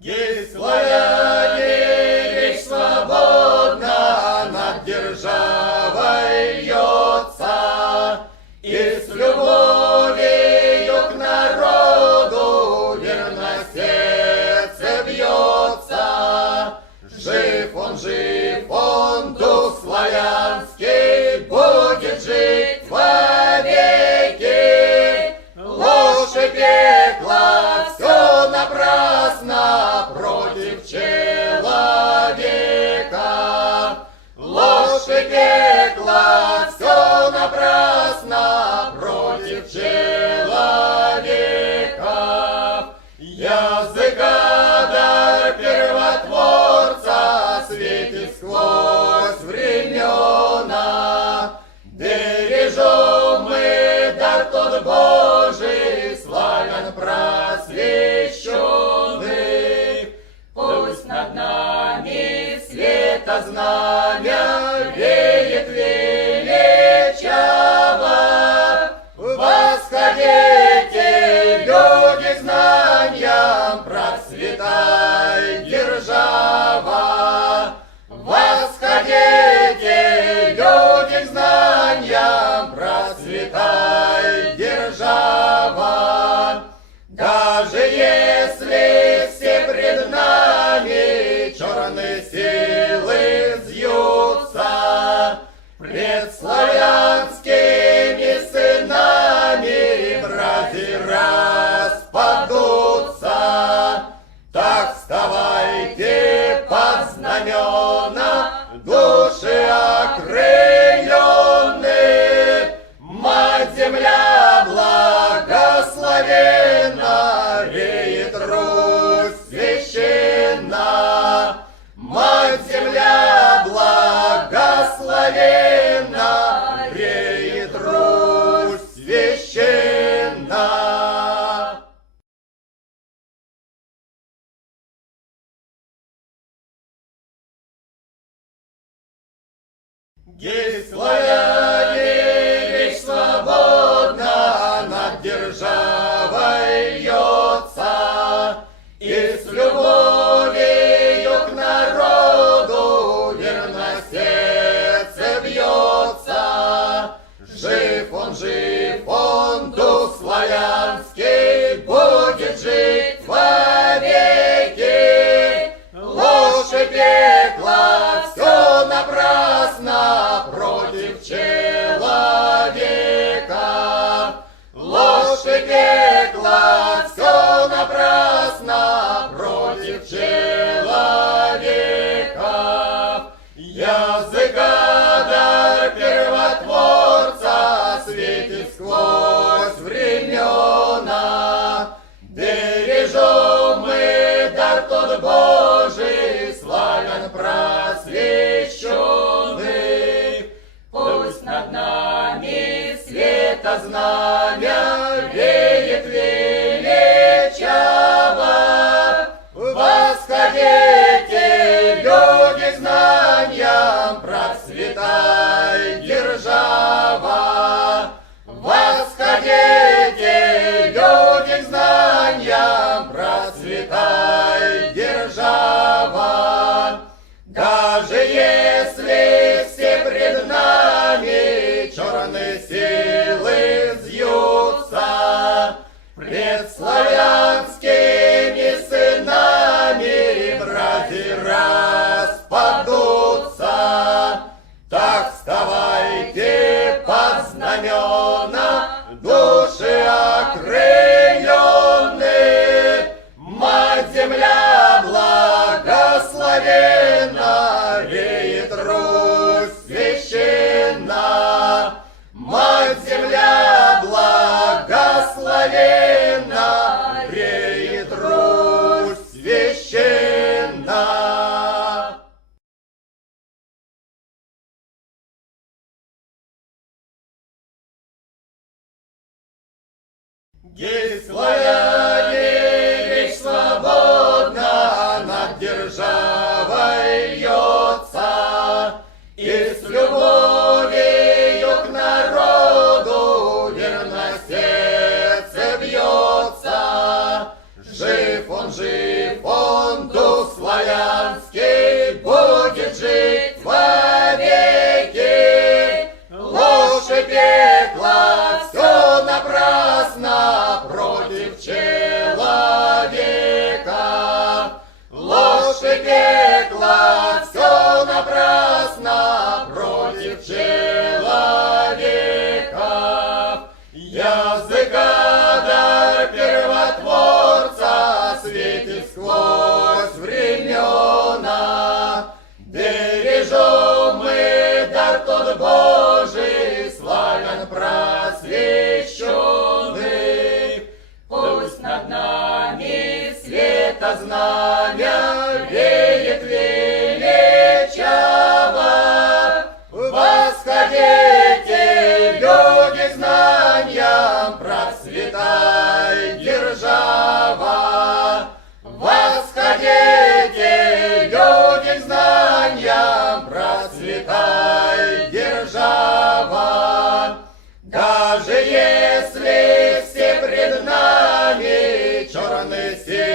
Гей, славяне, речь свободна над державой льется, и с любовью к народу верно сердце бьется. Жив он, дух славянский, будет жить вовеки. Ложь и пекло, все напрасно против человека. Ложь и пекло, все напрасно против человека. Языка дар первотворца светит сквозь времена. Бережем мы дар тот Божий, славян просвещенный. Пусть над нами света знамя веет величаво. Восходите, люди, к знаниям, процветай держава. Восходите, люди, к знаниям, процветай держава. Даже если все пред нами черные силы взъются, пред славянскими сынами мрази распадутся, так вставайте под знамена, души окрыленные. Мать земля благословенна, реет Русь священна. Мать земля благословенна, реет Русь священна. Гей, славяне, речь свободна над державой льется, и с любовью к народу верно сердце бьется. Жив он, дух славянский, будет жить вовеки. Ложь и пекло, все напрасно против человека. Ложь и пекло, все напрасно против человека. Языка дар первотворца светит сквозь времена. Бережем мы дар тот Божий, славян просвещенный. Пусть над нами света знамя веет величаво. Восходите, люди, к знаниям, процветай держава. Восходите, люди, к знаниям, процветай держава. Даже если все пред нами черные силы взъют, напрасно против человека. Ложь и пекло, все напрасно против человека. Языка дар первотворца светит сквозь времена. Бережем мы дар тот Божий, славен просвещенный. Пусть над нами света знамя веет величаво. Восходите, люди, к знаниям, процветай держава. Восходите, люди, к знаниям, процветай держава. Даже если все пред нами черный север,